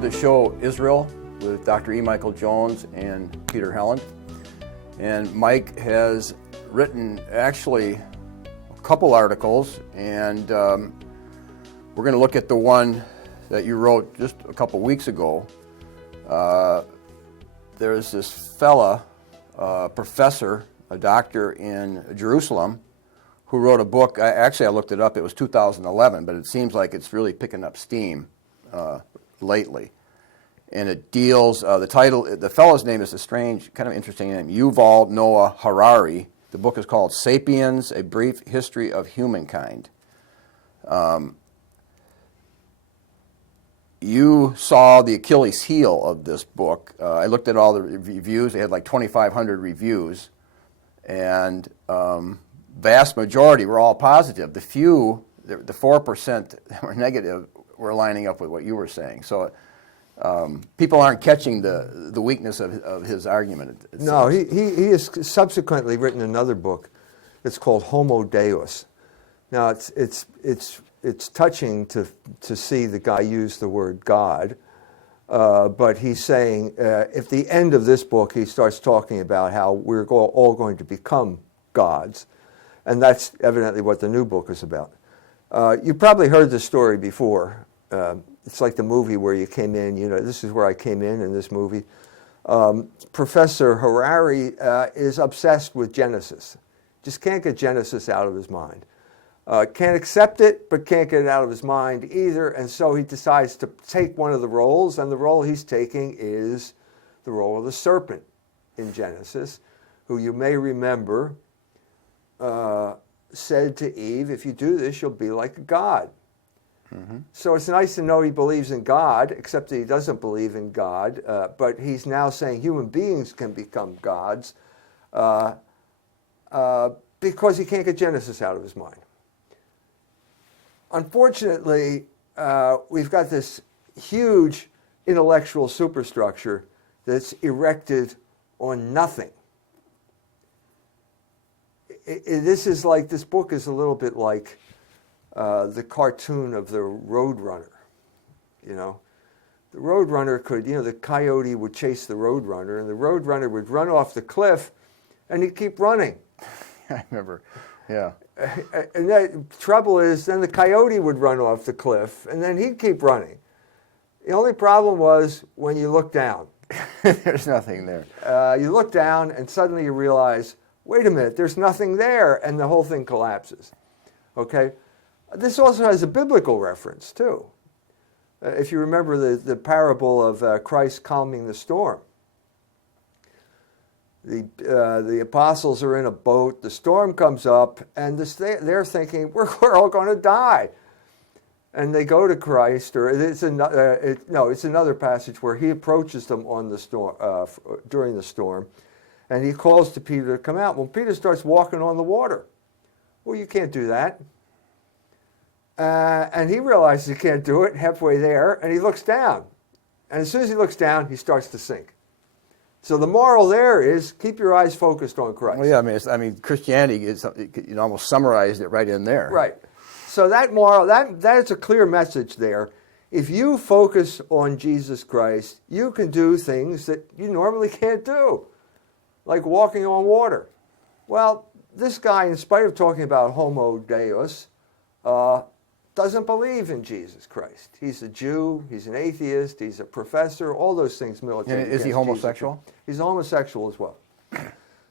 the show Israel with Dr. E. Michael Jones and Peter HELLAND. And Mike has written actually a couple articles, and we're going to look at the one that you wrote just a couple weeks ago. There's this fella, professor, a doctor in Jerusalem, who wrote a book. I looked it up. It was 2011, but it seems like it's really picking up steam lately. And it deals, the fellow's name is a strange, kind of interesting name, Yuval Noah Harari. The book is called Sapiens, A Brief History of Humankind. You saw the Achilles heel of this book. I looked at all the reviews. They had like 2,500 reviews, and vast majority were all positive. The few, the 4% that were negative, were lining up with what you were saying. So people aren't catching the weakness of his argument. No, he has subsequently written another book. It's called Homo Deus. Now it's touching to see the guy use the word God, but he's saying at the end of this book he starts talking about how we're all going to become gods, and that's evidently what the new book is about. You probably heard this story before. It's like the movie where you came in, this is where I came in this movie. Professor Harari is obsessed with Genesis. Just can't get Genesis out of his mind. Can't accept it, but can't get it out of his mind either, and so he decides to take one of the roles, and the role he's taking is the role of the serpent in Genesis, who you may remember said to Eve, if you do this, you'll be like a god. Mm-hmm. So it's nice to know he believes in God, except that he doesn't believe in God, but he's now saying human beings can become gods because he can't get Genesis out of his mind. Unfortunately, we've got this huge intellectual superstructure that's erected on nothing. This book is a little bit like the cartoon of the Roadrunner. The Roadrunner could, the coyote would chase the Roadrunner, and the Roadrunner would run off the cliff, and he'd keep running. I remember, yeah. And the trouble is, then the coyote would run off the cliff, and then he'd keep running. The only problem was when you look down. There's nothing there. You look down, and suddenly you realize, wait a minute, there's nothing there, and the whole thing collapses. Okay? This also has a biblical reference, too. If you remember the parable of Christ calming the storm. The apostles are in a boat, the storm comes up, and they're thinking, we're all going to die. And they go to Christ, or it's another passage where he approaches them on the storm during the storm, and he calls to Peter to come out. Well, Peter starts walking on the water. Well, you can't do that. And he realizes he can't do it halfway there, and he looks down. And as soon as he looks down, he starts to sink. So the moral there is keep your eyes focused on Christ. Well, yeah, I mean, Christianity is, you almost summarized it right in there. Right. So that moral, that is a clear message there. If you focus on Jesus Christ, you can do things that you normally can't do, like walking on water. Well, this guy, in spite of talking about Homo Deus, doesn't believe in Jesus Christ. He's a Jew, he's an atheist, he's a professor, all those things militate. Is he homosexual? He's a homosexual as well.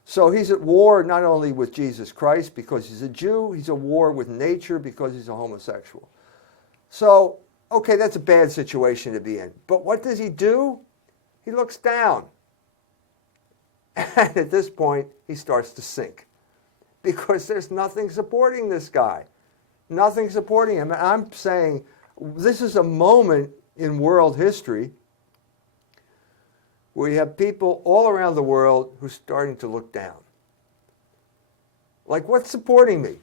So he's at war not only with Jesus Christ because he's a Jew, he's at war with nature because he's a homosexual. So, okay, that's a bad situation to be in. But what does he do? He looks down. And at this point, he starts to sink because there's nothing supporting this guy. Nothing supporting him. And I'm saying this is a moment in world history where you have people all around the world who are starting to look down. Like, what's supporting me?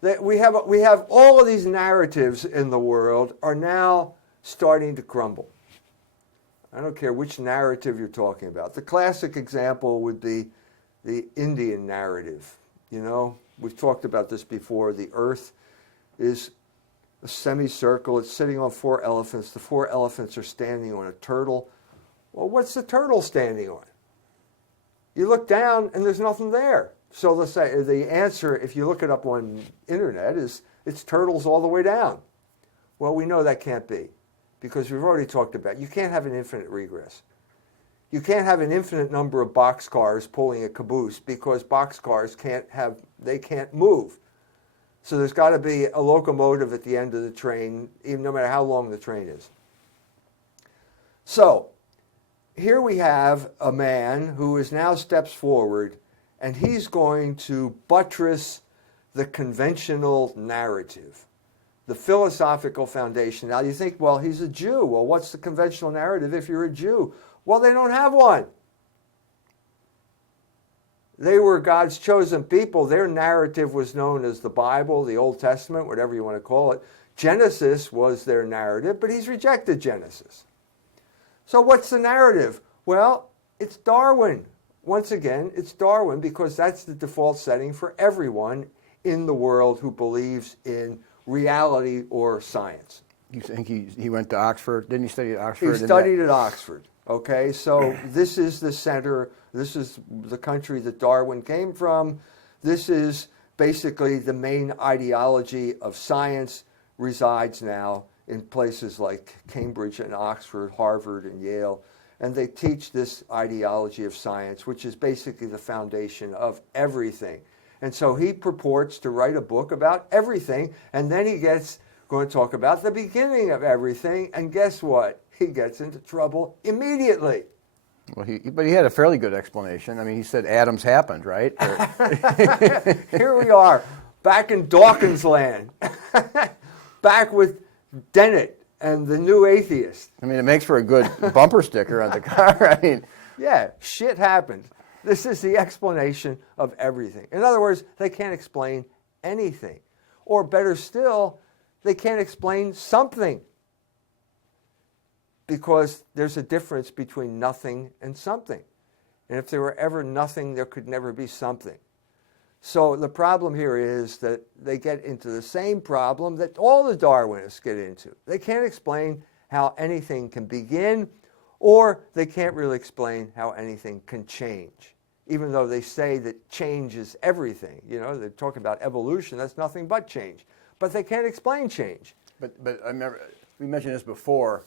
That we have all of these narratives in the world are now starting to crumble. I don't care which narrative you're talking about. The classic example would be the Indian narrative. We've talked about this before. The earth is a semicircle. It's sitting on 4 elephants. The 4 elephants are standing on a turtle. Well, what's the turtle standing on? You look down and there's nothing there. So let's say the answer, if you look it up on internet, is it's turtles all the way down. Well, we know that can't be, because we've already talked about you can't have an infinite regress. You can't have an infinite number of boxcars pulling a caboose, because boxcars can't move. So there's got to be a locomotive at the end of the train, even no matter how long the train is. So here we have a man who is now steps forward, and he's going to buttress the conventional narrative, the philosophical foundation. Now you think, well, he's a Jew. Well, what's the conventional narrative if you're a Jew? Well, they don't have one. They were God's chosen people. Their narrative was known as the Bible, the Old Testament, whatever you want to call it. Genesis was their narrative, but he's rejected Genesis. So what's the narrative? Well, it's Darwin. Once again, it's Darwin, because that's the default setting for everyone in the world who believes in reality or science. You think he went to Oxford? Didn't he study at Oxford? He studied at Oxford. Okay, so this is the center. This is the country that Darwin came from. This is basically the main ideology of science resides now in places like Cambridge and Oxford, Harvard and Yale. And they teach this ideology of science, which is basically the foundation of everything. And so he purports to write a book about everything, and then he gets going to talk about the beginning of everything, and guess what? He gets into trouble immediately. Well, but he had a fairly good explanation. I mean, he said atoms happened, right? Here we are, back in Dawkins land, back with Dennett and the New Atheist. I mean, it makes for a good bumper sticker on the car. I mean, yeah, shit happened. This is the explanation of everything. In other words, they can't explain anything. Or better still, they can't explain something. Because there's a difference between nothing and something. And if there were ever nothing, there could never be something. So the problem here is that they get into the same problem that all the Darwinists get into. They can't explain how anything can begin, or they can't really explain how anything can change. Even though they say that change is everything. You know, they're talking about evolution, that's nothing but change. But they can't explain change. But I remember, we mentioned this before.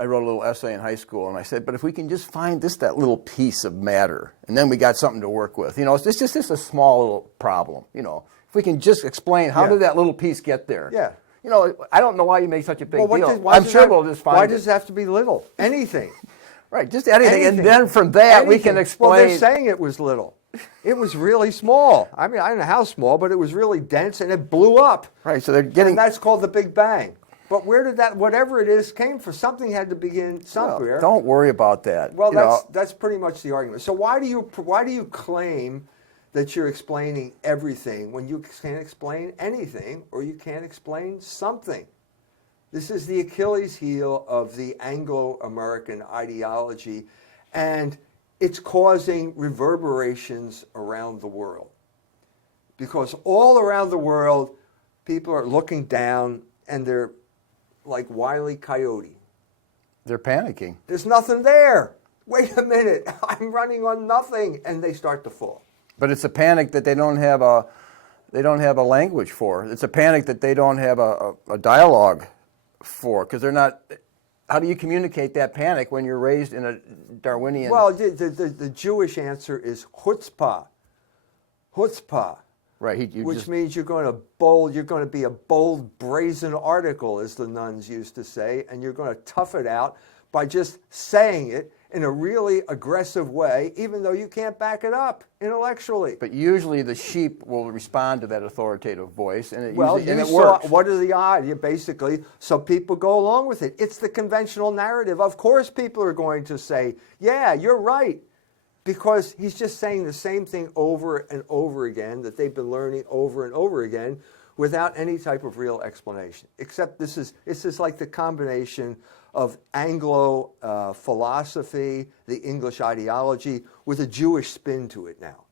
I wrote a little essay in high school, and I said, but if we can just find that little piece of matter, and then we got something to work with. You know, it's just a small little problem. You know, if we can just explain how did that little piece get there. Yeah. You know, I don't know why you make such a big deal. I'm sure we'll just find it. Why does it have to be little? Anything. Right, just anything. And then from that we can explain. Well, they're saying it was little. It was really small. I mean, I don't know how small, but it was really dense, and it blew up. Right, so they're getting... And that's called the Big Bang. But where did that, whatever it is, came from? Something had to begin somewhere. Well, don't worry about that. Well, that's pretty much the argument. So why do you claim that you're explaining everything when you can't explain anything, or you can't explain something? This is the Achilles heel of the Anglo-American ideology, and it's causing reverberations around the world. Because all around the world, people are looking down, and they're like Wile E. Coyote. They're panicking. There's nothing there. Wait a minute, I'm running on nothing, and they start to fall. But it's a panic that they don't have a language for. It's a panic that they don't have a dialogue for, because they're not. How do you communicate that panic when you're raised in a Darwinian? Well, the Jewish answer is chutzpah. Chutzpah. Right, which means you're going to be a bold, brazen article, as the nuns used to say, and you're going to tough it out by just saying it in a really aggressive way, even though you can't back it up intellectually. But usually the sheep will respond to that authoritative voice, and it works. What are the odds? Basically, so people go along with it. It's the conventional narrative. Of course people are going to say, yeah, you're right. Because he's just saying the same thing over and over again that they've been learning over and over again without any type of real explanation. Except this is like the combination of Anglo philosophy, the English ideology, with a Jewish spin to it now.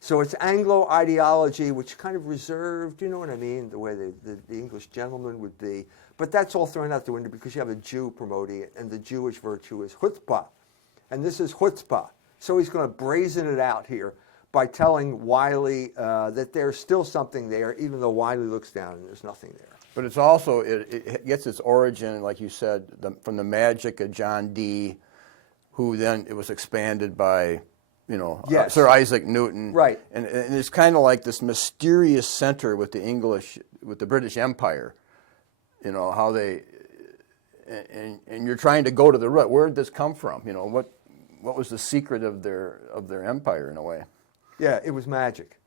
So it's Anglo ideology, which kind of reserved, you know what I mean, the way the English gentleman would be. But that's all thrown out the window because you have a Jew promoting it, and the Jewish virtue is chutzpah. And this is chutzpah. So he's going to brazen it out here by telling Wiley that there's still something there, even though Wiley looks down and there's nothing there. But it's also, it gets its origin, like you said, from the magic of John Dee, who then it was expanded by, you know, Yes. Sir Isaac Newton. Right. And it's kind of like this mysterious center with the British Empire. You know, how they, and you're trying to go to the root. Where did this come from? You know, what was the secret of their empire in a way? Yeah, it was magic.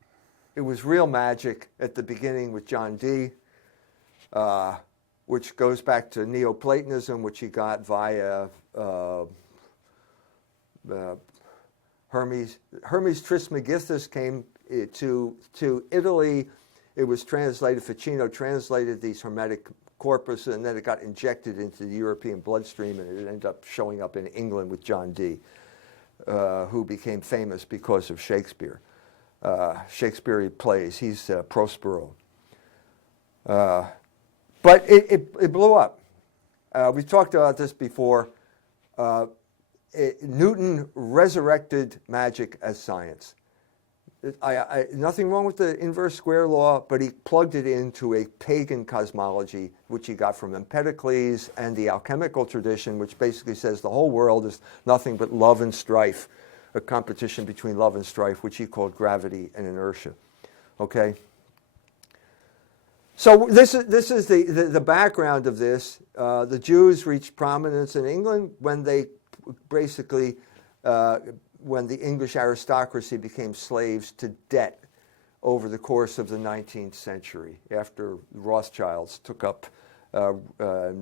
It was real magic at the beginning with John Dee, which goes back to Neoplatonism, which he got via Hermes. Hermes Trismegistus came to Italy. It was translated, Ficino translated these Hermetic corpus, and then it got injected into the European bloodstream, and it ended up showing up in England with John Dee, who became famous because of Shakespeare. Shakespearean plays. He's Prospero. But it blew up. We talked about this before. Newton resurrected magic as science. Nothing wrong with the inverse square law, but he plugged it into a pagan cosmology, which he got from Empedocles and the alchemical tradition, which basically says the whole world is nothing but love and strife, a competition between love and strife, which he called gravity and inertia. Okay? So this is the background of this. The Jews reached prominence in England when they basically when the English aristocracy became slaves to debt over the course of the 19th century, after Rothschilds took up,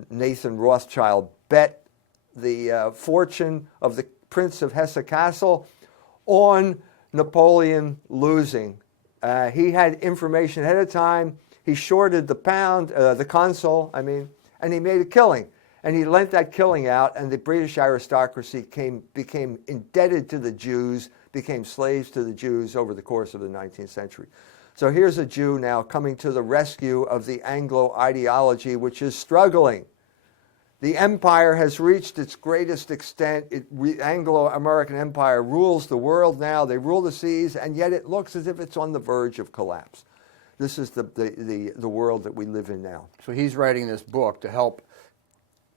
Nathan Rothschild bet the fortune of the Prince of Hesse Castle on Napoleon losing. He had information ahead of time. He shorted the pound, the consul, and he made a killing. And he lent that killing out, and the British aristocracy became indebted to the Jews, became slaves to the Jews over the course of the 19th century. So here's a Jew now coming to the rescue of the Anglo ideology, which is struggling. The empire has reached its greatest extent. The Anglo-American empire rules the world now. They rule the seas, and yet it looks as if it's on the verge of collapse. This is the world that we live in now. So he's writing this book to help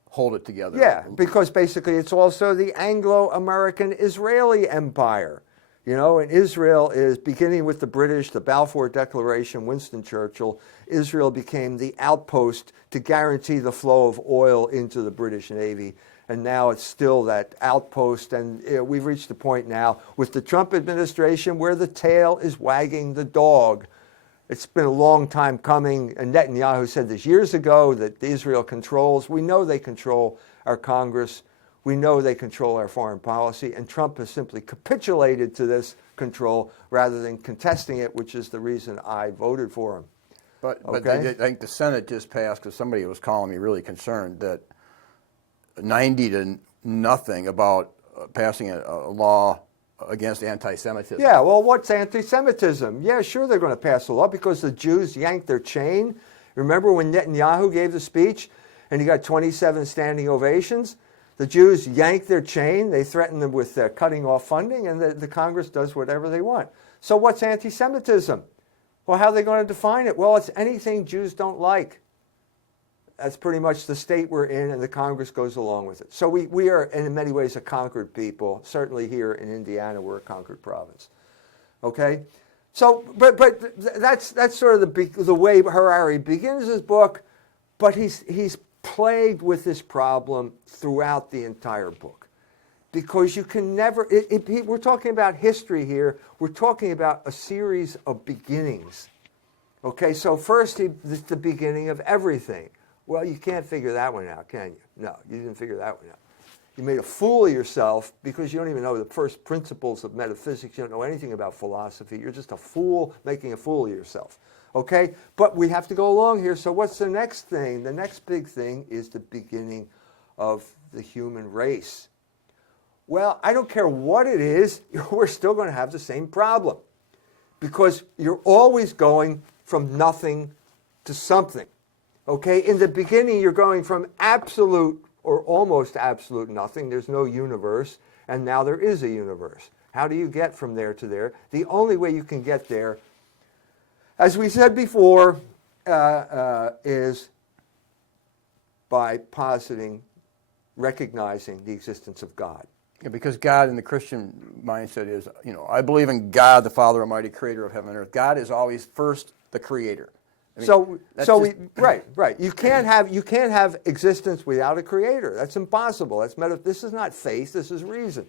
hold it together. Yeah, because basically it's also the Anglo-American Israeli empire. You know, and Israel is beginning with the British, the Balfour Declaration, Winston Churchill. Israel became the outpost to guarantee the flow of oil into the British Navy. And now it's still that outpost. And we've reached a point now with the Trump administration where the tail is wagging the dog. It's been a long time coming, and Netanyahu said this years ago that Israel controls. We know they control our Congress. We know they control our foreign policy, and Trump has simply capitulated to this control rather than contesting it, which is the reason I voted for him. But Okay? I think the Senate just passed, because somebody was calling me really concerned, that 90 to nothing about passing a law against anti-Semitism. Yeah, well, what's anti-Semitism? Yeah, sure they're going to pass a law because the Jews yanked their chain. Remember when Netanyahu gave the speech and he got 27 standing ovations? The Jews yanked their chain. They threatened them with cutting off funding, and the Congress does whatever they want. So what's anti-Semitism? Well, how are they going to define it? Well, it's anything Jews don't like. That's pretty much the state we're in, and the Congress goes along with it. So we are, in many ways, a conquered people. Certainly here in Indiana, we're a conquered province. Okay? So, but that's sort of the way Harari begins his book, but he's plagued with this problem throughout the entire book. Because you can never, we're talking about history here, we're talking about a series of beginnings. Okay, so first, it's the beginning of everything. Well, you can't figure that one out, can you? No, you didn't figure that one out. You made a fool of yourself because you don't even know the first principles of metaphysics. You don't know anything about philosophy. You're just a fool making a fool of yourself. Okay? But we have to go along here. So what's the next thing? The next big thing is the beginning of the human race. Well, I don't care what it is, we're still going to have the same problem. because you're always going from nothing to something. Okay? In the beginning, you're going from absolute or almost absolute nothing. There's no universe, and now there is a universe. How do you get from there to there? The only way you can get there, as we said before, is by recognizing the existence of God. Yeah, because God in the Christian mindset is, I believe in God, the Father Almighty, creator of heaven and earth. God is always first the creator. Right. You can't have existence without a creator. That's impossible. This is not faith. This is reason.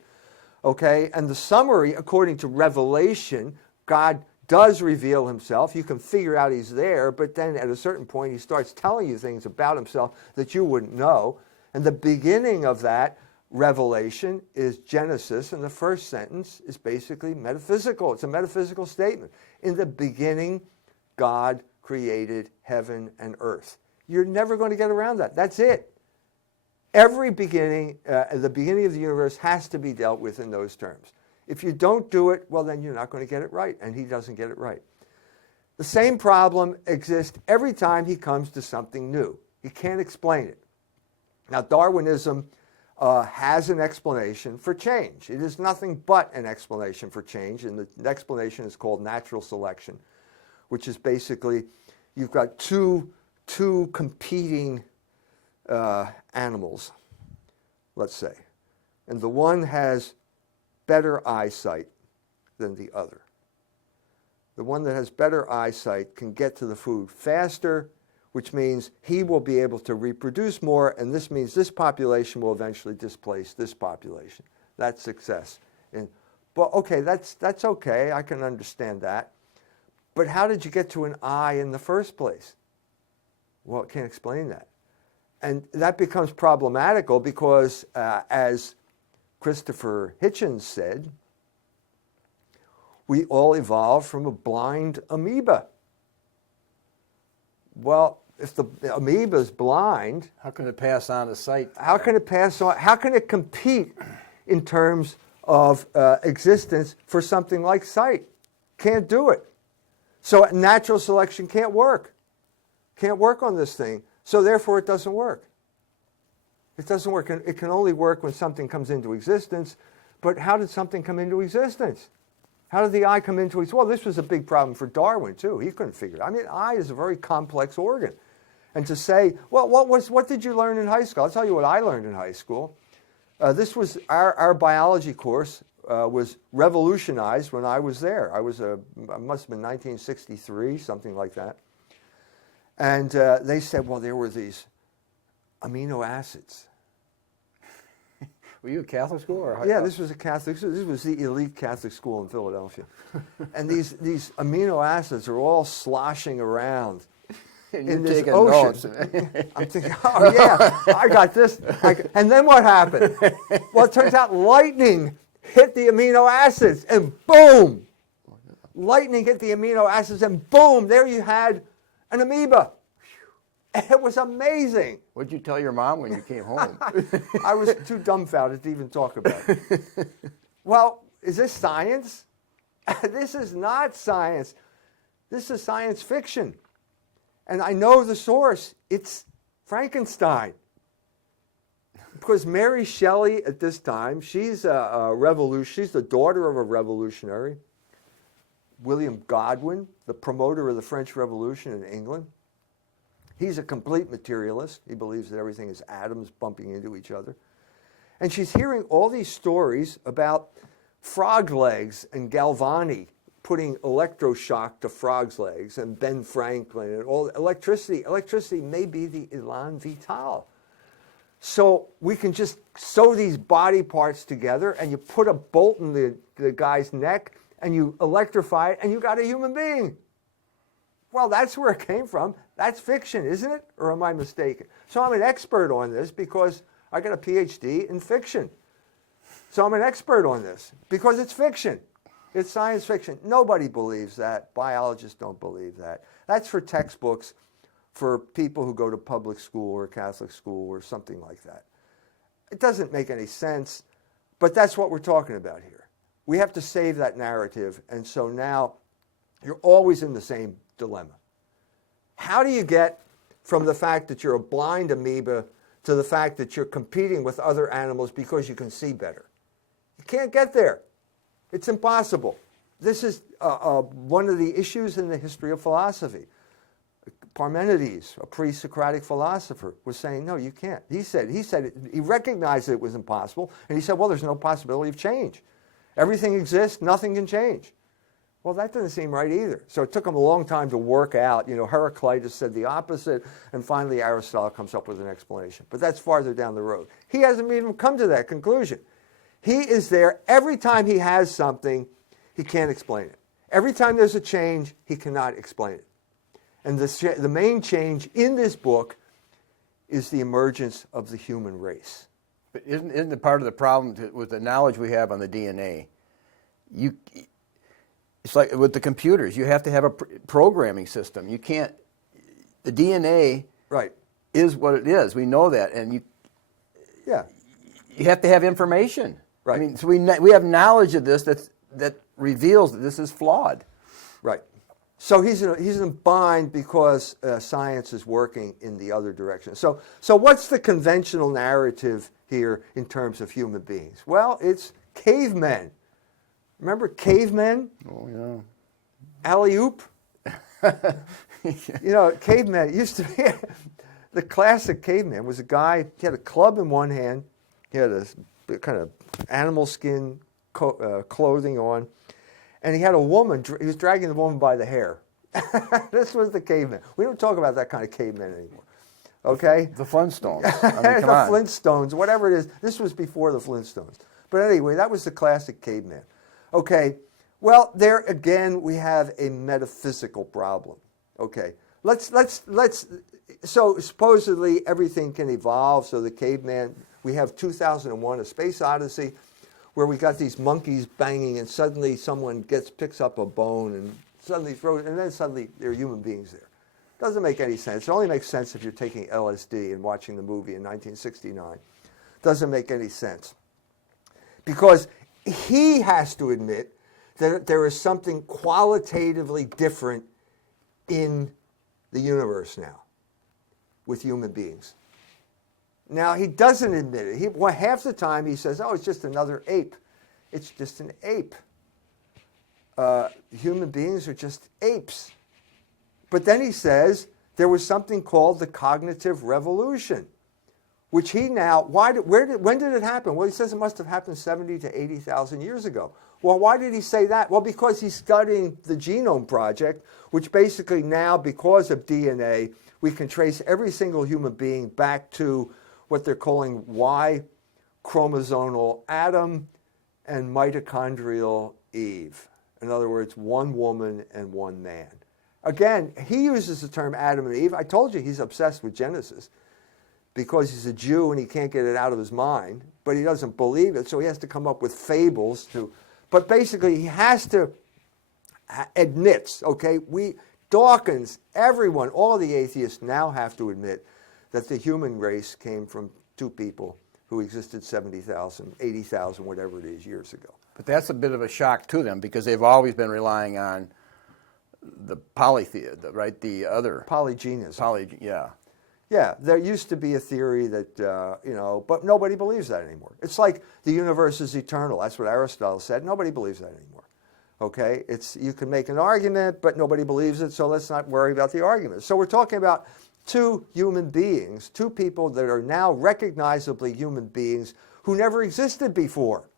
Okay, and the summary, according to Revelation, God does reveal himself. You can figure out he's there, but then at a certain point he starts telling you things about himself that you wouldn't know. And the beginning of that revelation is Genesis, and the first sentence is basically metaphysical. It's a metaphysical statement. In the beginning, God created heaven and earth. You're never going to get around that. That's it. Every beginning, the beginning of the universe has to be dealt with in those terms. If you don't do it, well, then you're not going to get it right, and he doesn't get it right. The same problem exists every time he comes to something new. He can't explain it. Now, Darwinism has an explanation for change. It is nothing but an explanation for change, and the explanation is called natural selection, which is basically you've got two competing animals, let's say, and the one has better eyesight than the other. The one that has better eyesight can get to the food faster, which means he will be able to reproduce more, and this means this population will eventually displace this population. That's success. But okay, that's okay. I can understand that. But how did you get to an eye in the first place? Well, it can't explain that. And that becomes problematical because, as Christopher Hitchens said, we all evolved from a blind amoeba. Well, if the amoeba is blind, how can it pass on to sight? How can it pass on? How can it compete in terms of existence for something like sight? Can't do it. So natural selection can't work. Can't work on this thing. So therefore, it doesn't work. It doesn't work. It can only work when something comes into existence. But how did something come into existence? How did the eye come into existence? Well, this was a big problem for Darwin, too. He couldn't figure it out. I mean, eye is a very complex organ. And to say, well, what did you learn in high school? I'll tell you what I learned in high school. This was our biology course was revolutionized when I was there. I must have been 1963, something like that. And they said, well, there were these amino acids. Were you a Catholic school? Or yeah, this was a Catholic. This was the elite Catholic school in Philadelphia. And these amino acids are all sloshing around in this ocean. I'm thinking, oh yeah, I got this. And then what happened? Well, it turns out lightning hit the amino acids, and boom! Lightning hit the amino acids, and boom! There you had an amoeba. It was amazing. What did you tell your mom when you came home? I was too dumbfounded to even talk about it. Well, is this science? This is not science. This is science fiction. And I know the source. It's Frankenstein. Because Mary Shelley at this time, she's she's the daughter of a revolutionary. William Godwin, the promoter of the French Revolution in England. He's a complete materialist. He believes that everything is atoms bumping into each other. And she's hearing all these stories about frog legs and Galvani putting electroshock to frogs' legs, and Ben Franklin, and all electricity. Electricity may be the elan vital. So we can just sew these body parts together, and you put a bolt in the guy's neck, and you electrify it, and you got a human being. Well, that's where it came from. That's fiction, isn't it? Or am I mistaken? So I'm an expert on this because I got a PhD in fiction. So I'm an expert on this because it's fiction. It's science fiction. Nobody believes that. Biologists don't believe that. That's for textbooks for people who go to public school or Catholic school or something like that. It doesn't make any sense, but that's what we're talking about here. We have to save that narrative, and so now You're always in the same dilemma. How do you get from the fact that you're a blind amoeba to the fact that you're competing with other animals because you can see better? You can't get there. It's impossible. This is one of the issues in the history of philosophy. Parmenides, a pre-Socratic philosopher, was saying, no, you can't. He recognized that it was impossible, and he said, well, there's no possibility of change. Everything exists, nothing can change. Well, that doesn't seem right either. So it took him a long time to work out. Heraclitus said the opposite, and finally Aristotle comes up with an explanation. But that's farther down the road. He hasn't even come to that conclusion. He is there every time he has something, he can't explain it. Every time there's a change, he cannot explain it. And the main change in this book is the emergence of the human race. But isn't it part of the problem with the knowledge we have on the DNA? It's like with the computers. You have to have a programming system. You can't. The DNA is what it is. We know that, and you have to have information. Right. I mean, so we have knowledge of this that reveals that this is flawed. Right. So he's in a bind because science is working in the other direction. So what's the conventional narrative here in terms of human beings? Well, it's cavemen. Remember cavemen? Oh, yeah. Alley-oop? Cavemen, it used to be, the classic caveman was a guy, he had a club in one hand, he had a kind of animal skin clothing on, and he had a woman, he was dragging the woman by the hair. This was the caveman. We don't talk about that kind of caveman anymore. Okay? The Flintstones. I mean, come on. Flintstones, whatever it is. This was before the Flintstones. But anyway, that was the classic caveman. Okay, well, there again we have a metaphysical problem. Okay, so supposedly everything can evolve, so the caveman, we have 2001, A Space Odyssey, where we got these monkeys banging and suddenly someone picks up a bone and suddenly throws, and then suddenly there are human beings there. Doesn't make any sense. It only makes sense if you're taking LSD and watching the movie in 1969. Doesn't make any sense. Because he has to admit that there is something qualitatively different in the universe now with human beings. Now, he doesn't admit it. Half the time he says, oh, it's just another ape. It's just an ape. Human beings are just apes. But then he says there was something called the cognitive revolution, which he now, when did it happen? Well, he says it must have happened 70 to 80,000 years ago. Well, why did he say that? Well, because he's studying the Genome Project, which basically now, because of DNA, we can trace every single human being back to what they're calling Y chromosomal Adam and mitochondrial Eve. In other words, one woman and one man. Again, he uses the term Adam and Eve. I told you he's obsessed with Genesis because he's a Jew and he can't get it out of his mind, but he doesn't believe it, so he has to come up with fables to. But basically, he has to admit, okay, Dawkins, everyone, all the atheists now have to admit that the human race came from two people who existed 70,000, 80,000, whatever it is, years ago. But that's a bit of a shock to them because they've always been relying on the polytheism, right? The other polygenism. Yeah. Yeah, there used to be a theory that, but nobody believes that anymore. It's like the universe is eternal. That's what Aristotle said. Nobody believes that anymore. Okay? You can make an argument, but nobody believes it, so let's not worry about the argument. So we're talking about two human beings, two people that are now recognizably human beings who never existed before.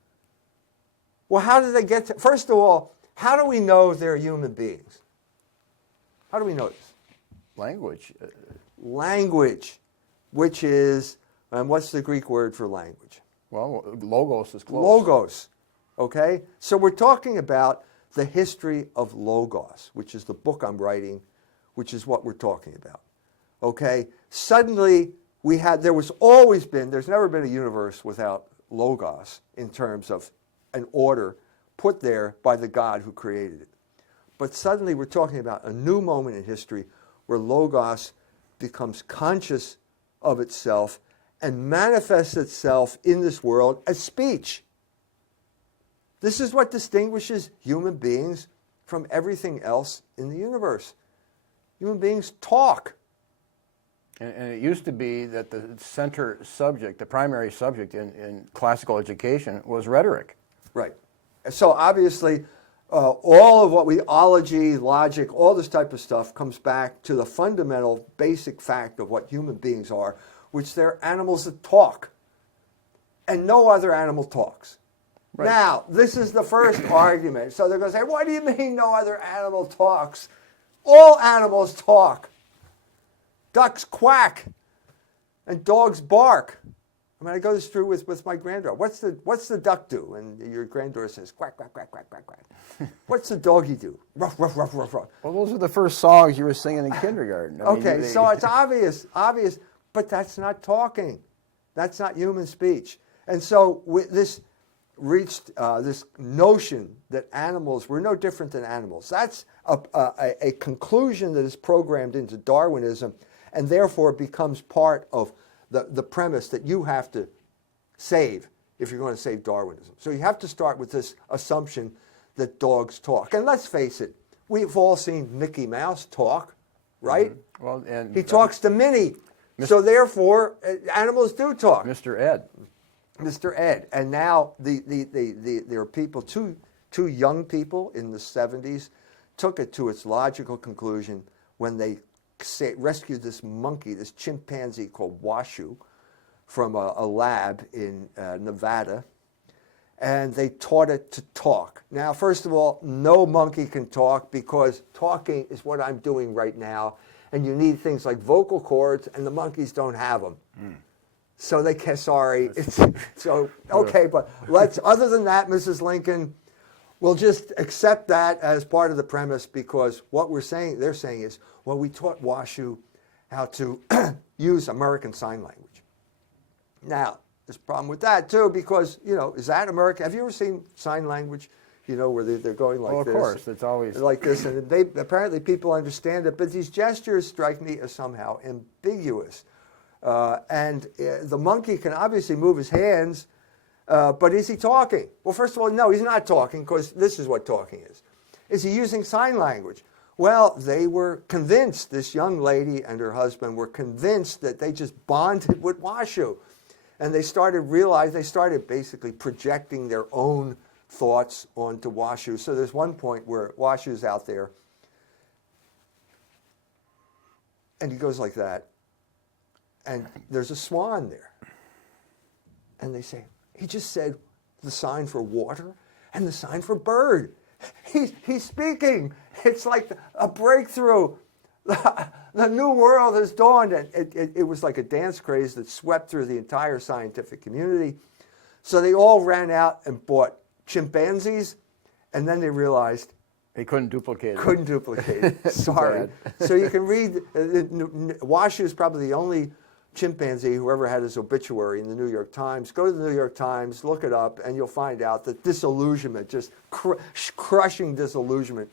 Well, how did they get to... First of all, how do we know they're human beings? How do we know this? Language. Language, which is, and what's the Greek word for language? Well, logos is close. Logos, okay? So we're talking about the history of logos, which is the book I'm writing, which is what we're talking about, okay? Suddenly, there's never been a universe without logos in terms of an order put there by the God who created it. But suddenly we're talking about a new moment in history where logos becomes conscious of itself and manifests itself in this world as speech. This is what distinguishes human beings from everything else in the universe. Human beings talk. And it used to be that the center subject, the primary subject in classical education was rhetoric. Right. So obviously, all of what ology, logic, all this type of stuff comes back to the fundamental basic fact of what human beings are, which they're animals that talk. And no other animal talks. Right. Now, this is the first argument. So they're going to say, what do you mean no other animal talks? All animals talk. Ducks quack and dogs bark. I mean, I go this through with my granddaughter. What's the duck do? And your granddaughter says, quack, quack, quack, quack, quack, quack. What's the doggy do? Ruff, ruff, ruff, ruff, ruff. Well, those are the first songs you were singing in kindergarten. Okay, so it's obvious, but that's not talking. That's not human speech. And so this reached this notion that animals were no different than animals. That's a conclusion that is programmed into Darwinism, and therefore becomes part of the premise that you have to save if you're going to save Darwinism. So you have to start with this assumption that dogs talk. And let's face it, we've all seen Mickey Mouse talk, right? Mm-hmm. Well, and he talks to Minnie. So therefore, animals do talk. Mr. Ed. Mr. Ed. And now there are people, two young people in the 70s took it to its logical conclusion when they rescued this monkey, this chimpanzee called Washoe, from a lab in Nevada, and they taught it to talk. Now, first of all, no monkey can talk because talking is what I'm doing right now, and you need things like vocal cords, and the monkeys don't have them. Mm. So they can, sorry. So, okay, but other than that, Mrs. Lincoln, we'll just accept that as part of the premise, because what they're saying is, well, we taught Washoe how to use American Sign Language. Now, there's a problem with that, too, because, is that American? Have you ever seen sign language, where they're going like this? Well, of course, it's always like this, and apparently people understand it, but these gestures strike me as somehow ambiguous. And the monkey can obviously move his hands, but is he talking? Well, first of all, no, he's not talking, because this is what talking is. Is he using sign language? Well, they were convinced, this young lady and her husband were convinced that they just bonded with Washoe. And they started basically projecting their own thoughts onto Washoe. So there's one point where Washoe's out there, and he goes like that, and there's a swan there. And they say, he just said the sign for water and the sign for bird. He's speaking. It's like a breakthrough. The new world has dawned. And it was like a dance craze that swept through the entire scientific community. So they all ran out and bought chimpanzees, and then they realized they couldn't duplicate it. Sorry. So you can read, Washoe is probably the only chimpanzee who ever had his obituary in the New York Times. Go to the New York Times, look it up, and you'll find out that disillusionment, just crushing disillusionment,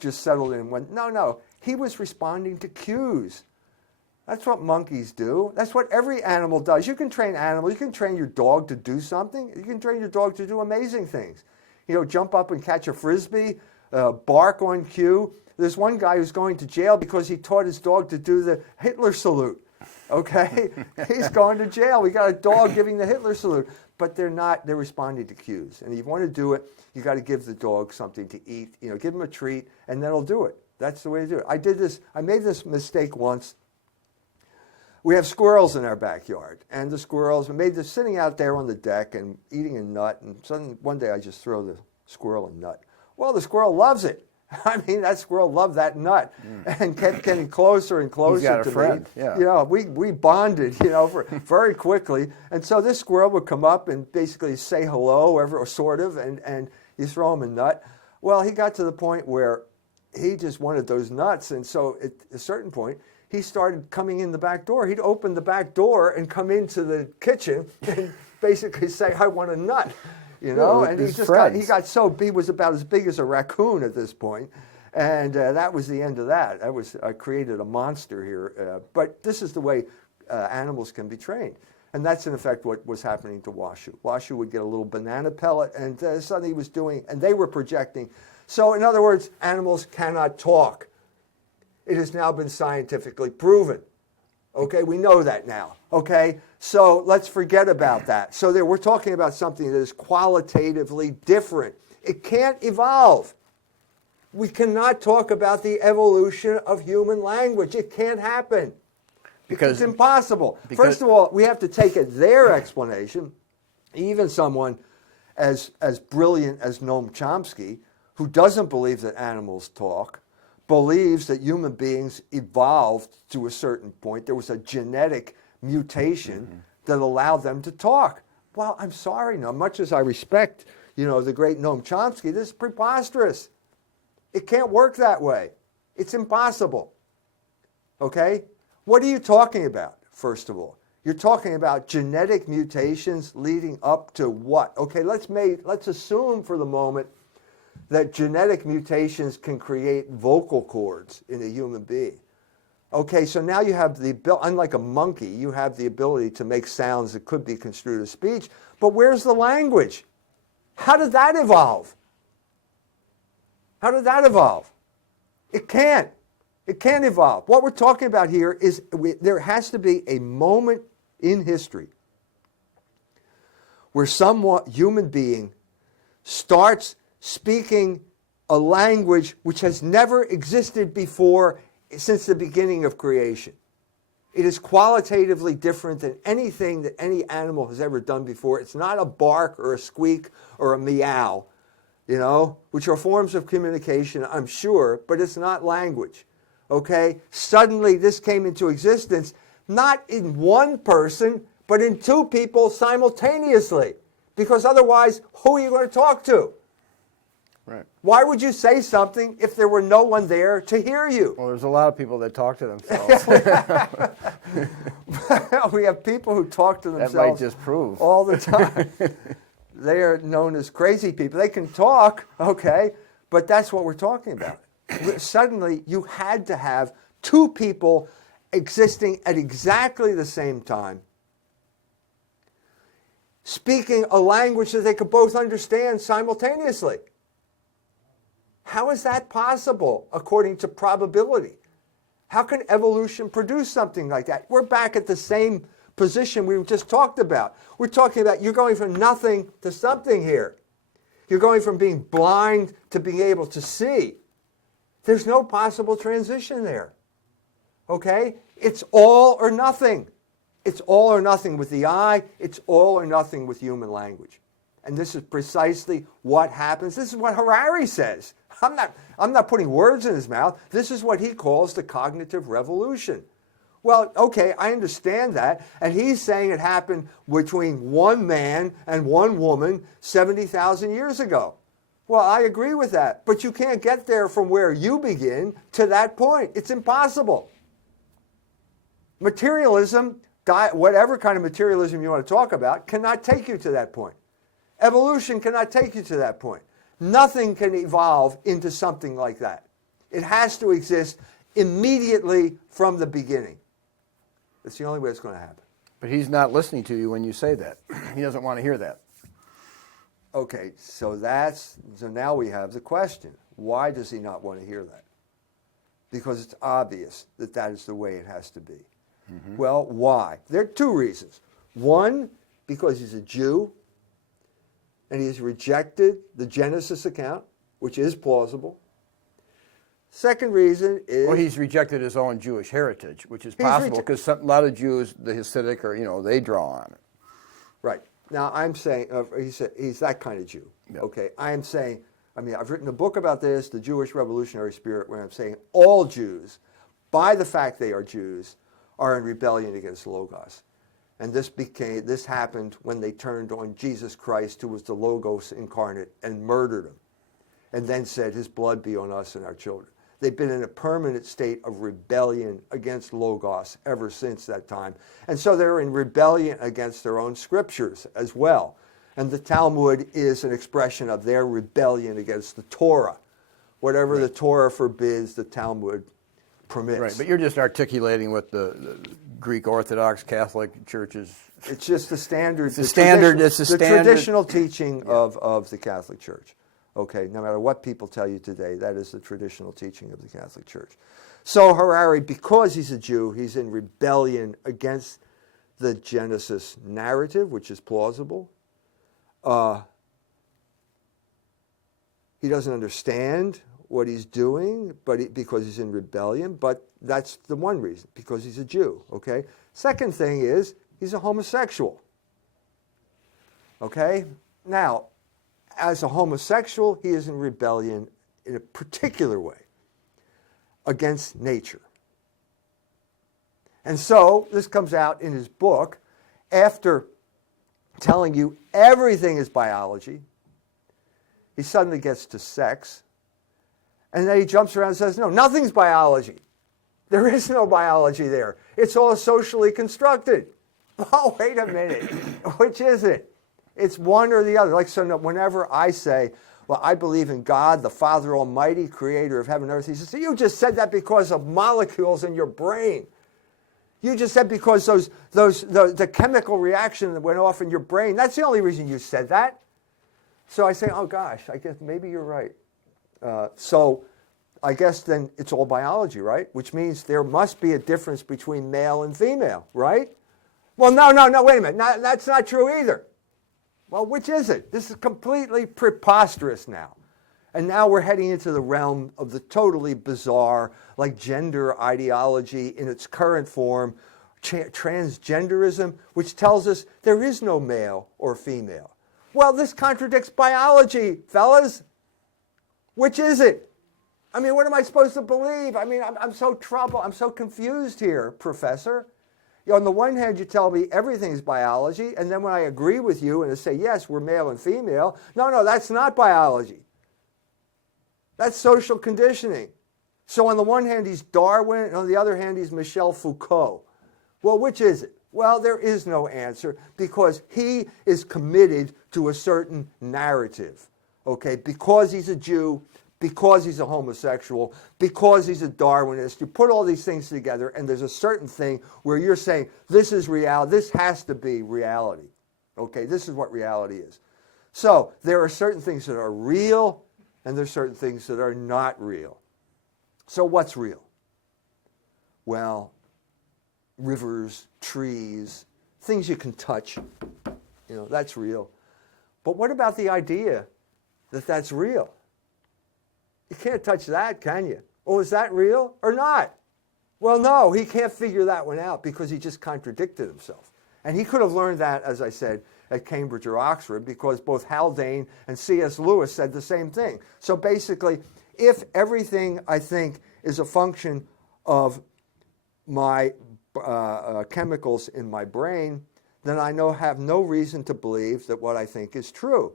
just settled in. No, he was responding to cues. That's what monkeys do. That's what every animal does. You can train animals. You can train your dog to do something. You can train your dog to do amazing things. Jump up and catch a Frisbee, bark on cue. There's one guy who's going to jail because he taught his dog to do the Hitler salute. Okay? He's going to jail. We got a dog giving the Hitler salute. But they're responding to cues. And if you want to do it, you got to give the dog something to eat. Give him a treat, and then he'll do it. That's the way to do it. I made this mistake once. We have squirrels in our backyard, and the squirrels, we made this sitting out there on the deck and eating a nut, and suddenly one day I just throw the squirrel a nut. Well, the squirrel loves it. I mean, that squirrel loved that nut and kept getting closer and closer He's got a to friend. me. Yeah. We bonded, very quickly. And so this squirrel would come up and basically say hello, or sort of, and you throw him a nut. Well, he got to the point where he just wanted those nuts, and so at a certain point, he started coming in the back door. He'd open the back door and come into the kitchen and basically say, I want a nut. And he was about as big as a raccoon at this point. And that was the end of that. I created a monster here. But this is the way animals can be trained. And that's, in effect, what was happening to Washoe. Washoe would get a little banana pellet, and suddenly he was doing, and they were projecting So in other words, animals cannot talk. It has now been scientifically proven. Okay, we know that now. Okay, so let's forget about that. So we're talking about something that is qualitatively different. It can't evolve. We cannot talk about the evolution of human language. It can't happen. Because it's impossible. First of all, we have to take it their explanation. Even someone as brilliant as Noam Chomsky, who doesn't believe that animals talk, believes that human beings evolved to a certain point. There was a genetic mutation that allowed them to talk. Well, I'm sorry, now, much as I respect, the great Noam Chomsky, this is preposterous. It can't work that way. It's impossible. Okay? What are you talking about, first of all? You're talking about genetic mutations leading up to what? Okay, let's assume for the moment that genetic mutations can create vocal cords in a human being. Okay, so now you have the ability, unlike a monkey, you have the ability to make sounds that could be construed as speech, but where's the language? How did that evolve? How did that evolve? It can't. It can't evolve. What we're talking about here is there has to be a moment in history where some human being starts speaking a language which has never existed before since the beginning of creation. It is qualitatively different than anything that any animal has ever done before. It's not a bark or a squeak or a meow, which are forms of communication, I'm sure, but it's not language. Okay? Suddenly this came into existence, not in one person, but in two people simultaneously. Because otherwise, who are you going to talk to? Right. Why would you say something if there were no one there to hear you? Well, there's a lot of people that talk to themselves. We have people who talk to themselves. That might just prove. All the time. They are known as crazy people. They can talk, okay, but that's what we're talking about. Suddenly, you had to have two people existing at exactly the same time, speaking a language that they could both understand simultaneously. How is that possible according to probability? How can evolution produce something like that? We're back at the same position we just talked about. We're talking about you're going from nothing to something here. You're going from being blind to being able to see. There's no possible transition there. Okay? It's all or nothing. It's all or nothing with the eye. It's all or nothing with human language. And this is precisely what happens. This is what Harari says. I'm not putting words in his mouth. This is what he calls the cognitive revolution. Well, okay, I understand that. And he's saying it happened between one man and one woman 70,000 years ago. Well, I agree with that. But you can't get there from where you begin to that point. It's impossible. Materialism, whatever kind of materialism you want to talk about, cannot take you to that point. Evolution cannot take you to that point. Nothing can evolve into something like that. It has to exist immediately from the beginning. That's the only way it's going to happen. But he's not listening to you when you say that. He doesn't want to hear that. Okay, so now we have the question. Why does he not want to hear that? Because it's obvious that that is the way it has to be. Mm-hmm. Well, why? There are two reasons. One, because he's a Jew, and he has rejected the Genesis account, which is plausible. Second reason is... Well, he's rejected his own Jewish heritage, which is possible because a lot of Jews, the Hasidic, they draw on it. Right. Now, I'm saying, he's that kind of Jew. Yep. Okay. I'm saying, I've written a book about this, The Jewish Revolutionary Spirit, where I'm saying all Jews, by the fact they are Jews, are in rebellion against Logos. And this happened when they turned on Jesus Christ, who was the Logos incarnate, and murdered him. And then said, his blood be on us and our children. They've been in a permanent state of rebellion against Logos ever since that time. And so they're in rebellion against their own scriptures as well. And the Talmud is an expression of their rebellion against the Torah. Whatever the Torah forbids, the Talmud permits. Right, but you're just articulating what the Greek Orthodox Catholic churches... It's just the standard... It's the standard... traditional teaching of the Catholic Church. Okay, no matter what people tell you today, that is the traditional teaching of the Catholic Church. So Harari, because he's a Jew, he's in rebellion against the Genesis narrative, which is plausible. He doesn't understand what he's doing, because he's in rebellion, but that's the one reason, because he's a Jew, okay? Second thing is, he's a homosexual, okay? Now, as a homosexual, he is in rebellion in a particular way against nature. And so, this comes out in his book, after telling you everything is biology, he suddenly gets to sex, and then he jumps around and says, no, nothing's biology. There is no biology there. It's all socially constructed. Oh, wait a minute. Which is it? It's one or the other. Like, so whenever I say, well, I believe in God, the Father Almighty, creator of heaven and earth, he says, you just said that because of molecules in your brain. You just said because the chemical reaction that went off in your brain, that's the only reason you said that. So I say, oh gosh, I guess maybe you're right. So I guess then it's all biology, right? Which means there must be a difference between male and female, right? Well, no, wait a minute. That's not true either. Well, which is it? This is completely preposterous now. And now we're heading into the realm of the totally bizarre, like gender ideology in its current form, transgenderism, which tells us there is no male or female. Well, this contradicts biology, fellas. Which is it? I mean, what am I supposed to believe? I mean, I'm so troubled. I'm so confused here, Professor. On the one hand, you tell me everything's biology, and then when I agree with you and I say, yes, we're male and female, no, that's not biology. That's social conditioning. So on the one hand, he's Darwin, and on the other hand, he's Michel Foucault. Well, which is it? Well, there is no answer, because he is committed to a certain narrative, okay? Because he's a Jew, because he's a homosexual, because he's a Darwinist. You put all these things together, and there's a certain thing where you're saying, this is reality, this has to be reality, okay? This is what reality is. So there are certain things that are real, and there are certain things that are not real. So what's real? Well, rivers, trees, things you can touch, that's real. But what about the idea that that's real? You can't touch that, can you? Oh, is that real or not? Well, no, he can't figure that one out because he just contradicted himself. And he could have learned that, as I said, at Cambridge or Oxford, because both Haldane and C.S. Lewis said the same thing. So basically, if everything I think is a function of my chemicals in my brain, then I have no reason to believe that what I think is true.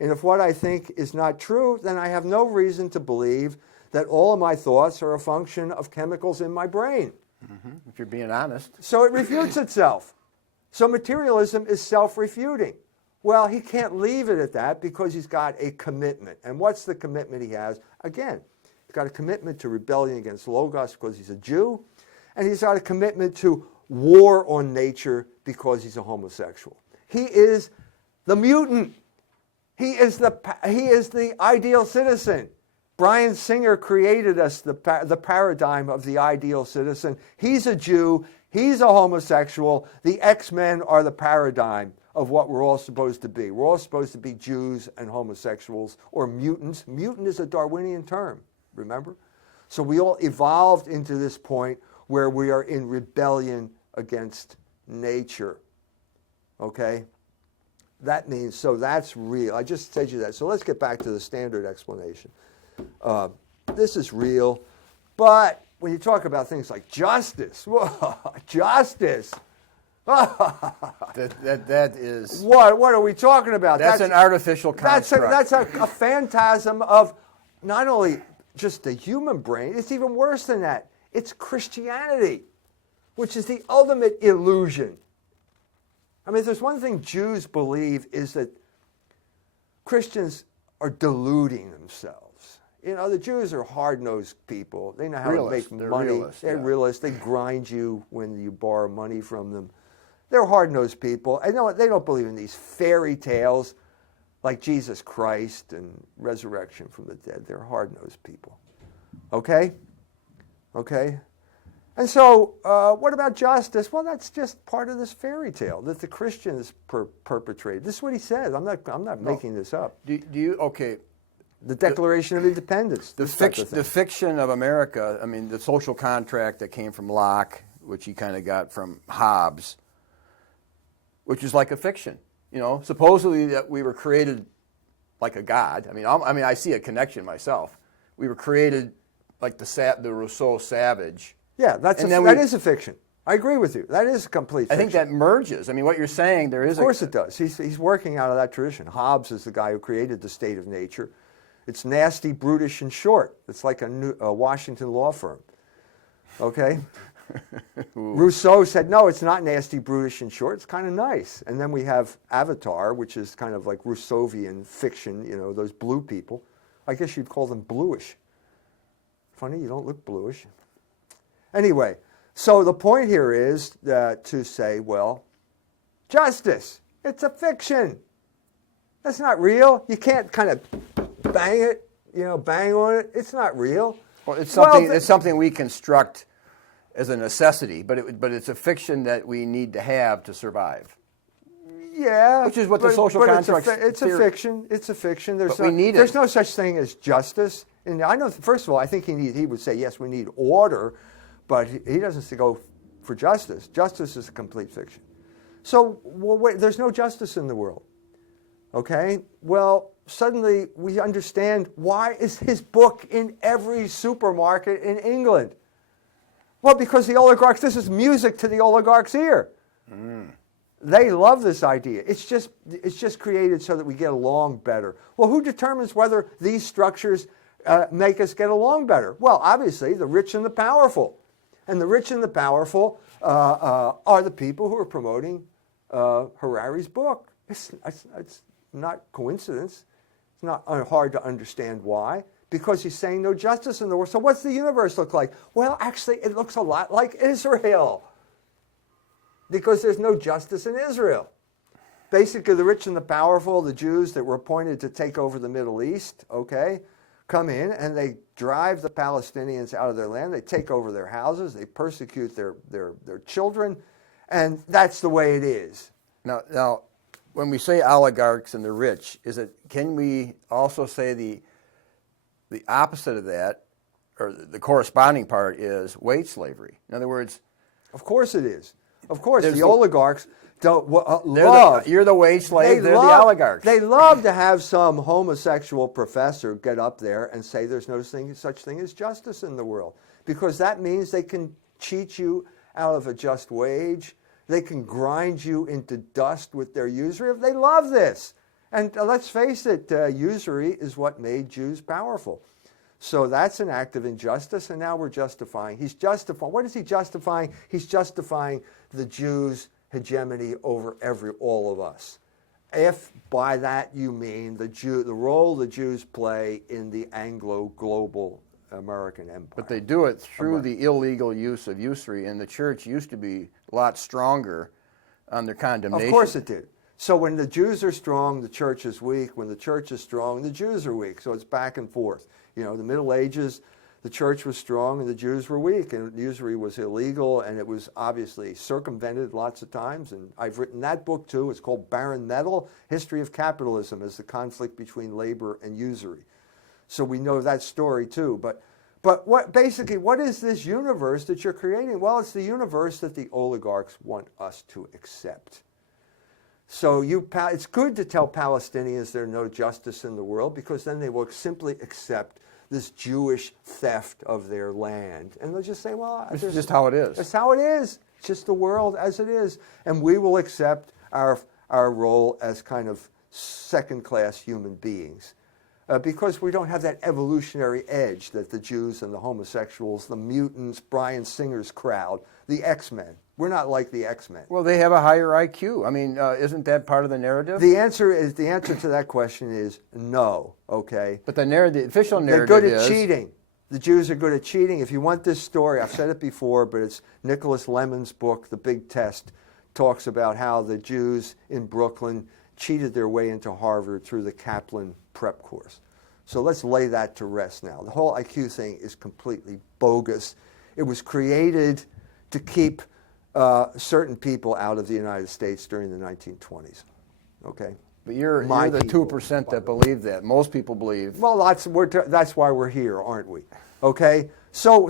And if what I think is not true, then I have no reason to believe that all of my thoughts are a function of chemicals in my brain. Mm-hmm. If you're being honest. So it refutes itself. So materialism is self-refuting. Well, he can't leave it at that because he's got a commitment. And what's the commitment he has? Again, he's got a commitment to rebellion against Logos because he's a Jew. And he's got a commitment to war on nature because he's a homosexual. He is the mutant. He is the ideal citizen. Brian Singer created us the paradigm of the ideal citizen. He's a Jew. He's a homosexual. The X-Men are the paradigm of what we're all supposed to be. We're all supposed to be Jews and homosexuals or mutants. Mutant is a Darwinian term, remember? So we all evolved into this point where we are in rebellion against nature. Okay? That means, so that's real. I just said you that. So let's get back to the standard explanation. This is real, but when you talk about things like justice, justice. that is... What are we talking about? That's an artificial construct. That's a phantasm of not only just the human brain, it's even worse than that. It's Christianity, which is the ultimate illusion. I mean, if there's one thing Jews believe is that Christians are deluding themselves. The Jews are hard-nosed people. They know how to make money. They're realists. They grind you when you borrow money from them. They're hard-nosed people. And they don't believe in these fairy tales like Jesus Christ and resurrection from the dead. They're hard-nosed people. Okay? Okay? And so, what about justice? Well, that's just part of this fairy tale that the Christians perpetrated. This is what he says. I'm not making this up. Do you, okay. The Declaration of Independence. The fiction of America, I mean, the social contract that came from Locke, which he kind of got from Hobbes, which is like a fiction. You know, supposedly that we were created like a god. I mean, I see a connection myself. We were created like the Rousseau savage. Yeah, that is a fiction. I agree with you. That is a complete fiction. I think that merges. I mean, what you're saying, there is Of course it does. He's working out of that tradition. Hobbes is the guy who created the state of nature. It's nasty, brutish, and short. It's like a Washington law firm. Okay? Rousseau said, no, it's not nasty, brutish, and short. It's kind of nice. And then we have Avatar, which is kind of like Rousseauvian fiction, you know, those blue people. I guess you'd call them bluish. Funny, you don't look bluish. Anyway, so the point here is to say, well, justice, it's a fiction. That's not real. You can't kind of bang it, you know, bang on it. It's not real. Well, it's something we construct as a necessity, but it's a fiction that we need to have to survive. Yeah, which is what the social contract. It's a fiction. It's a fiction. There's no such thing as justice. And I know. First of all, I think he would say yes, we need order, but he doesn't go for justice. Justice is a complete fiction. So wait, there's no justice in the world. Okay. Well, suddenly we understand why is his book in every supermarket in England. Well, because the oligarchs. This is music to the oligarchs' ear. They love this idea. It's just created so that we get along better. Well, who determines whether these structures make us get along better? Well, obviously, the rich and the powerful. And the rich and the powerful are the people who are promoting Harari's book. It's not coincidence. It's not hard to understand why. Because he's saying no justice in the world. So what's the universe look like? Well, actually, it looks a lot like Israel. Because there's no justice in Israel. Basically, the rich and the powerful, the Jews that were appointed to take over the Middle East, okay, come in and they drive the Palestinians out of their land. They take over their houses. They persecute their children. And that's the way it is. Now, when we say oligarchs and the rich, can we also say the opposite of that, or the corresponding part, is wage slavery? In other words, of course it is. Of course, the oligarchs don't love. You're the wage slave. They're the oligarchs. They love to have some homosexual professor get up there and say there's no such thing as justice in the world, because that means they can cheat you out of a just wage. They can grind you into dust with their usury. They love this. And let's face it, usury is what made Jews powerful. So that's an act of injustice, and now we're justifying. What is he justifying? He's justifying the Jews' hegemony over all of us. If by that you mean the role the Jews play in the Anglo-global American empire. But they do it through the illegal use of usury, and the church used to be a lot stronger on their condemnation. Of course it did. So when the Jews are strong, the church is weak. When the church is strong, the Jews are weak. So it's back and forth. You know, the Middle Ages, the church was strong and the Jews were weak, and usury was illegal, and it was obviously circumvented lots of times. And I've written that book too. It's called Barren Metal, History of Capitalism as the conflict between labor and usury. So we know that story too. But what is this universe that you're creating? Well, it's the universe that the oligarchs want us to accept. So it's good to tell Palestinians there's no justice in the world, because then they will simply accept this Jewish theft of their land. And they'll just say, well, this is just how it is. That's how it is. It's just the world as it is. And we will accept our role as kind of second-class human beings. Because we don't have that evolutionary edge that the Jews and the homosexuals, the mutants, Bryan Singer's crowd, the X-Men. We're not like the X-Men. Well, they have a higher IQ. I mean, isn't that part of the narrative? The answer to that question is no. Okay. But the official narrative they're good at cheating. The Jews are good at cheating. If you want this story, I've said it before, but it's Nicholas Lemon's book, The Big Test, talks about how the Jews in Brooklyn cheated their way into Harvard through the Kaplan prep course. So let's lay that to rest now. The whole IQ thing is completely bogus. It was created to keep certain people out of the United States during the 1920s. Okay? But you're the people, 2% that believe that. Most people believe. Well, that's why we're here, aren't we? Okay? So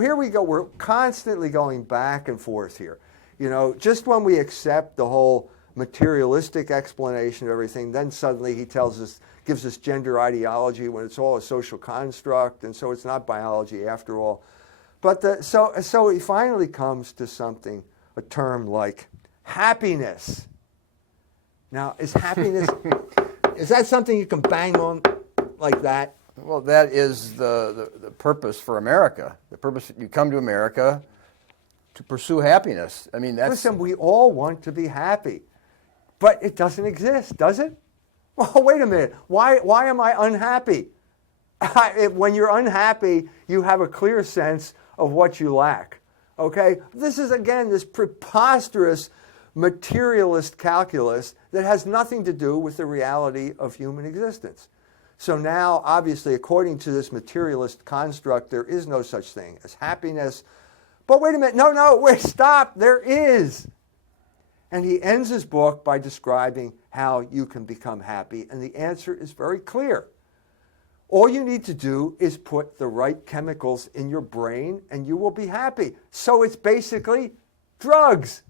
here we go. We're constantly going back and forth here. You know, just when we accept the whole materialistic explanation of everything, then suddenly he gives us gender ideology when it's all a social construct, and so it's not biology after all. But so he finally comes to something, a term like happiness. Now, is happiness, is that something you can bang on like that? Well, that is the purpose for America. The purpose, you come to America to pursue happiness. I mean, that's... Listen, we all want to be happy, but it doesn't exist, does it? Well, wait a minute. Why am I unhappy? When you're unhappy, you have a clear sense of what you lack. Okay? This is, again, this preposterous materialist calculus that has nothing to do with the reality of human existence. So now, obviously, according to this materialist construct, there is no such thing as happiness. But wait a minute. No, wait, stop. There is. And he ends his book by describing how you can become happy. And the answer is very clear. All you need to do is put the right chemicals in your brain and you will be happy. So it's basically drugs.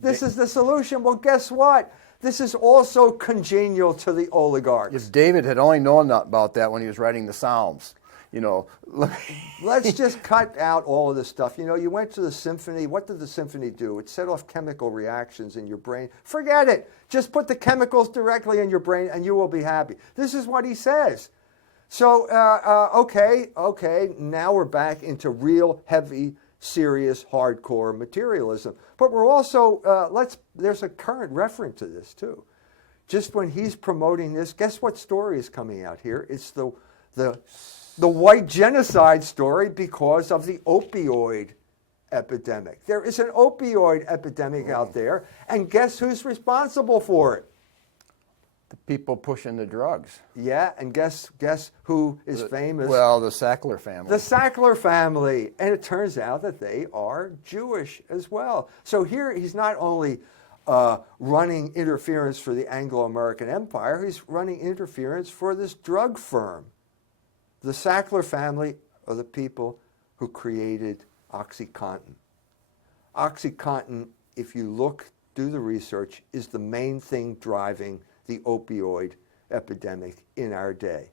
This is the solution. Well, guess what? This is also congenial to the oligarchs. If David had only known about that when he was writing the Psalms, you know. Let's just cut out all of this stuff. You know, you went to the symphony. What did the symphony do? It set off chemical reactions in your brain. Forget it. Just put the chemicals directly in your brain and you will be happy. This is what he says. So, okay, now we're back into real heavy, serious, hardcore materialism. But we're also, there's a current reference to this too. Just when he's promoting this, guess what story is coming out here? It's the white genocide story because of the opioid epidemic. There is an opioid epidemic out there, and guess who's responsible for it? The people pushing the drugs. Yeah, and guess who is famous? Well, the Sackler family. The Sackler family. And it turns out that they are Jewish as well. So here he's not only running interference for the Anglo-American Empire, he's running interference for this drug firm. The Sackler family are the people who created OxyContin. OxyContin, if you do the research, is the main thing driving the opioid epidemic in our day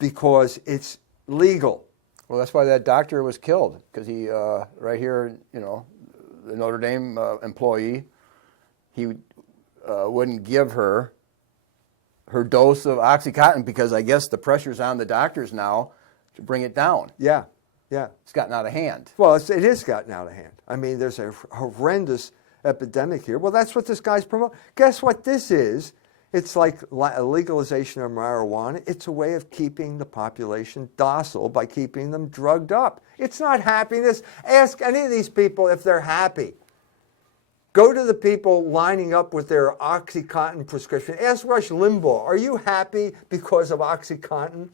because it's legal. Well, that's why that doctor was killed, because he, right here, you know, the Notre Dame employee, he wouldn't give her dose of OxyContin because I guess the pressure's on the doctors now to bring it down. Yeah. It's gotten out of hand. Well, it is gotten out of hand. I mean, there's a horrendous epidemic here. Well, that's what this guy's promoting. Guess what this is? It's like legalization of marijuana. It's a way of keeping the population docile by keeping them drugged up. It's not happiness. Ask any of these people if they're happy. Go to the people lining up with their OxyContin prescription. Ask Rush Limbaugh, are you happy because of OxyContin?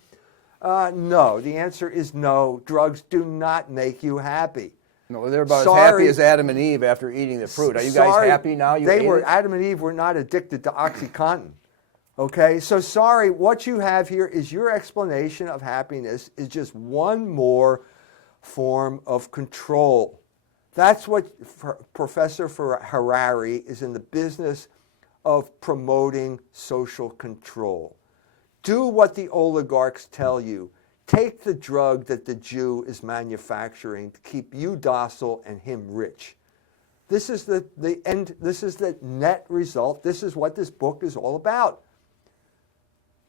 No. The answer is no. Drugs do not make you happy. No, they're about as happy as Adam and Eve after eating the fruit. Are you guys happy now? Adam and Eve were not addicted to OxyContin. Okay, so sorry, what you have here is your explanation of happiness is just one more form of control. That's what Professor Harari is in the business of promoting social control. Do what the oligarchs tell you. Take the drug that the Jew is manufacturing to keep you docile and him rich. This is the end. This is the net result. This is what this book is all about.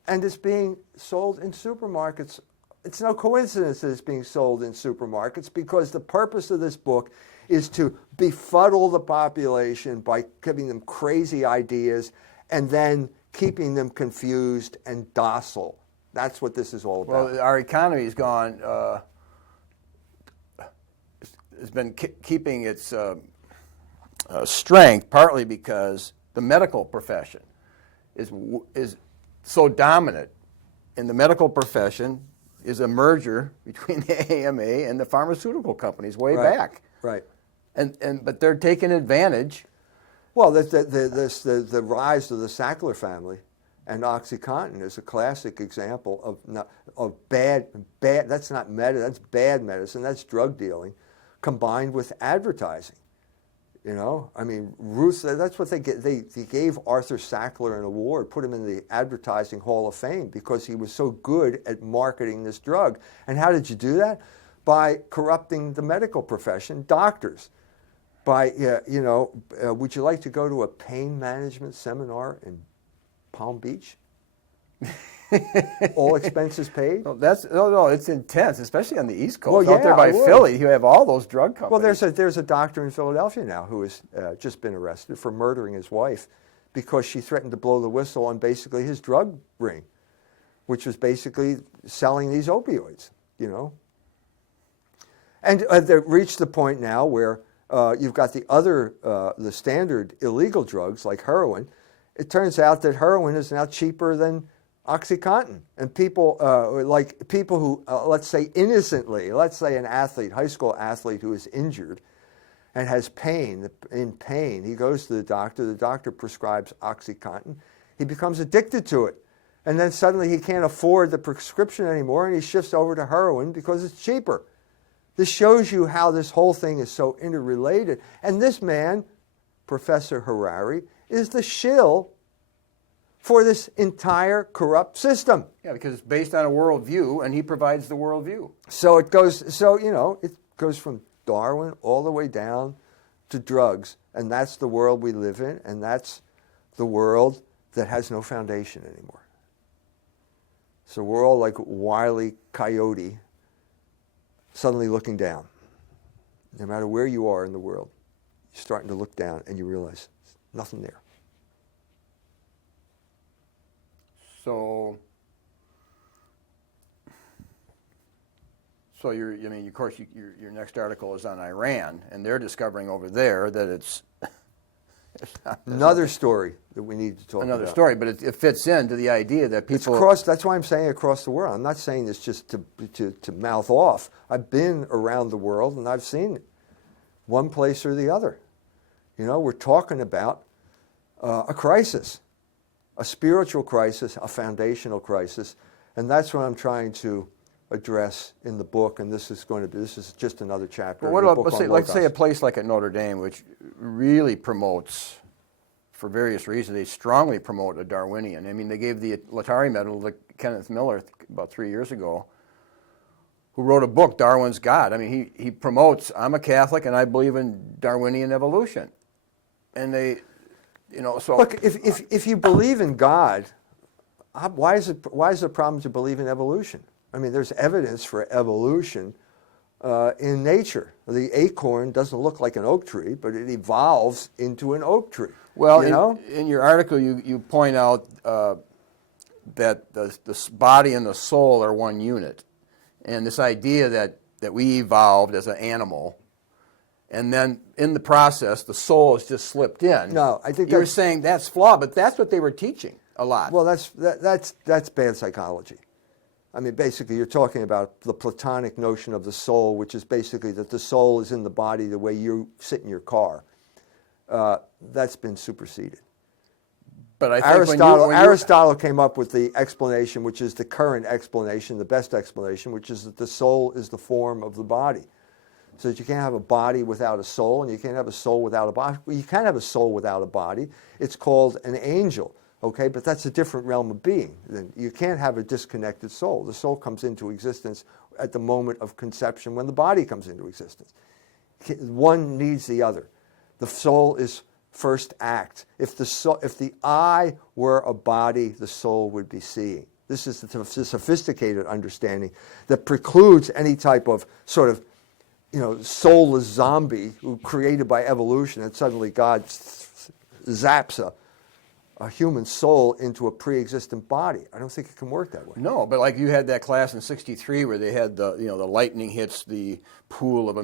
And it's being sold in supermarkets. It's no coincidence that it's being sold in supermarkets because the purpose of this book is to befuddle the population by giving them crazy ideas and then keeping them confused and docile. That's what this is all about. Well, our economy has gone, has been keeping its strength partly because the medical profession is so dominant. In the medical profession is a merger between the AMA and the pharmaceutical companies way back. Right. But they're taking advantage. Well, the rise of the Sackler family and OxyContin is a classic example of bad. That's not that's bad medicine. That's drug dealing, combined with advertising. You know, I mean, that's what they get. They gave Arthur Sackler an award, put him in the Advertising Hall of Fame because he was so good at marketing this drug. And how did you do that? By corrupting the medical profession, doctors. By, would you like to go to a pain management seminar in Palm Beach? All expenses paid? No, it's intense, especially on the East Coast. Well, out there by Philly, you have all those drug companies. Well, there's a doctor in Philadelphia now who has just been arrested for murdering his wife because she threatened to blow the whistle on basically his drug ring, which was basically selling these opioids, you know. And they reached the point now where you've got the standard illegal drugs like heroin. It turns out that heroin is now cheaper than OxyContin, and people who, let's say innocently, let's say an athlete, high school athlete who is injured and has pain, he goes to the doctor prescribes OxyContin, he becomes addicted to it, and then suddenly he can't afford the prescription anymore and he shifts over to heroin because it's cheaper. This shows you how this whole thing is so interrelated, and this man, Professor Harari, is the shill for this entire corrupt system. Yeah, because it's based on a worldview, and he provides the worldview. So it goes from Darwin all the way down to drugs, and that's the world we live in, and that's the world that has no foundation anymore. So we're all like Wile E. Coyote, suddenly looking down. No matter where you are in the world, you're starting to look down, and you realize there's nothing there. So of course, your next article is on Iran, and they're discovering over there that it's another story that we need to talk about. Another story, but it fits into the idea that people... That's why I'm saying across the world. I'm not saying this just to mouth off. I've been around the world, and I've seen it, one place or the other. You know, we're talking about a crisis. A spiritual crisis, a foundational crisis, and that's what I'm trying to address in the book. And this is just another chapter. But what about let's say a place like at Notre Dame, which really promotes, for various reasons, they strongly promote a Darwinian. I mean, they gave the Latari Medal to Kenneth Miller about 3 years ago, who wrote a book, Darwin's God. I mean, he promotes, I'm a Catholic and I believe in Darwinian evolution, and they. So look, if you believe in God, why is it a problem to believe in evolution? I mean, there's evidence for evolution in nature. The acorn doesn't look like an oak tree, but it evolves into an oak tree. Well, in your article, you point out that the body and the soul are one unit, and this idea that we evolved as an animal. And then, in the process, the soul has just slipped in. No, I think you're saying that's flawed, but that's what they were teaching a lot. Well, that's bad psychology. I mean, basically, you're talking about the Platonic notion of the soul, which is basically that the soul is in the body the way you sit in your car. That's been superseded. But I think Aristotle came up with the explanation, which is the current explanation, the best explanation, which is that the soul is the form of the body. So that you can't have a body without a soul, and you can't have a soul without a body. Well, you can have a soul without a body. It's called an angel, okay? But that's a different realm of being. You can't have a disconnected soul. The soul comes into existence at the moment of conception when the body comes into existence. One needs the other. The soul is first act. If the eye were a body, the soul would be seeing. This is the sophisticated understanding that precludes any type of sort of soulless zombie who created by evolution, and suddenly God zaps a human soul into a pre-existent body. I don't think it can work that way. No, but like you had that class in '63 where they had the lightning hits the pool of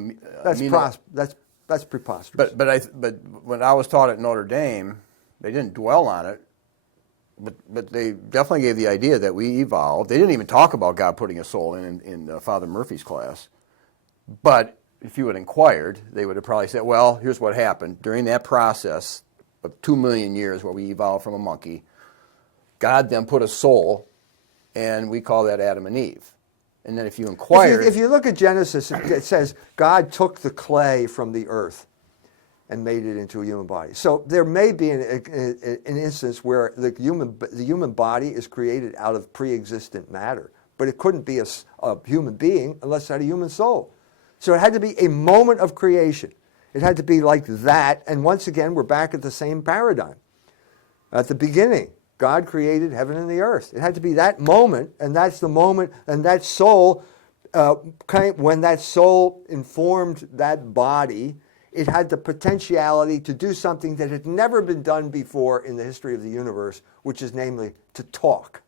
that's preposterous. But when I was taught at Notre Dame, They didn't dwell on it, but they definitely gave the idea that we evolved. They didn't even talk about God putting a soul in Father Murphy's class. But if you had inquired, they would have probably said, well, here's what happened. During that process of 2 million years where we evolved from a monkey, God then put a soul, and we call that Adam and Eve. And then if you inquire... If you look at Genesis, it says God took the clay from the earth and made it into a human body. So there may be an instance where the human body is created out of pre-existent matter, but it couldn't be a human being unless it had a human soul. So it had to be a moment of creation. It had to be like that, and once again, we're back at the same paradigm. At the beginning, God created heaven and the earth. It had to be that moment, and that's the moment, and that soul, when that soul informed that body, it had the potentiality to do something that had never been done before in the history of the universe, which is namely to talk,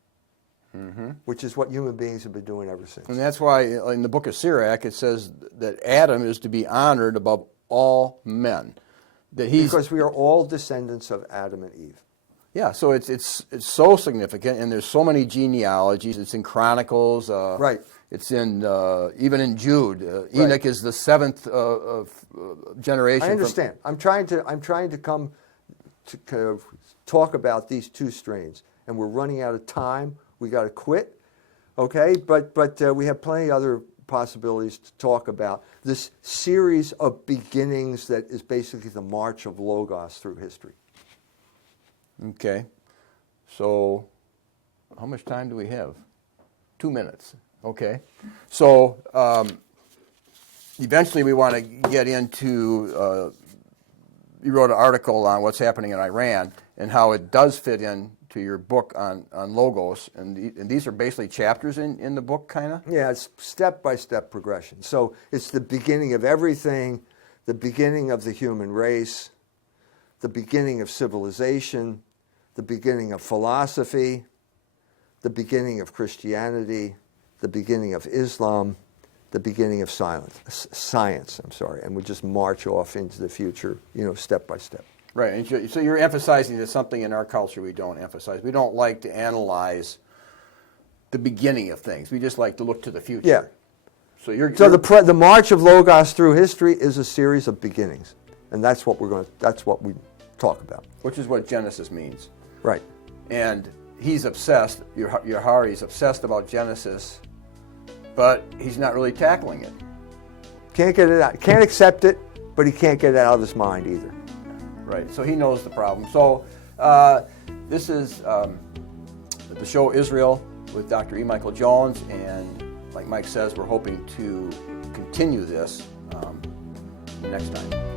which is what human beings have been doing ever since. And that's why in the book of Sirach it says that Adam is to be honored above all men. Because we are all descendants of Adam and Eve. Yeah, so it's so significant, and there's so many genealogies. It's in Chronicles. Right. It's in even in Jude. Enoch is the seventh generation. I understand. I'm trying to come to kind of talk about these two strains, and we're running out of time. We got to quit, okay? But we have plenty of other possibilities to talk about this series of beginnings that is basically the march of Logos through history. Okay. So, how much time do we have? 2 minutes. Okay. So, eventually we want to get into, you wrote an article on what's happening in Iran and how it does fit in to your book on Logos. And these are basically chapters in the book, kind of? Yeah, it's step-by-step progression. So it's the beginning of everything, the beginning of the human race, the beginning of civilization, the beginning of philosophy, the beginning of Christianity, the beginning of Islam, the beginning of science, and we just march off into the future, step by step. Right, and so you're emphasizing that something in our culture we don't emphasize. We don't like to analyze the beginning of things. We just like to look to the future. Yeah. So the march of Logos through history is a series of beginnings, and that's what we talk about. Which is what Genesis means. Right. And he's obsessed, Harari's obsessed about Genesis, but he's not really tackling it. Can't get it out. Can't accept it, but he can't get it out of his mind either. Right, so he knows the problem. So this is the show Israel with Dr. E. Michael Jones, and like Mike says, we're hoping to continue this next time.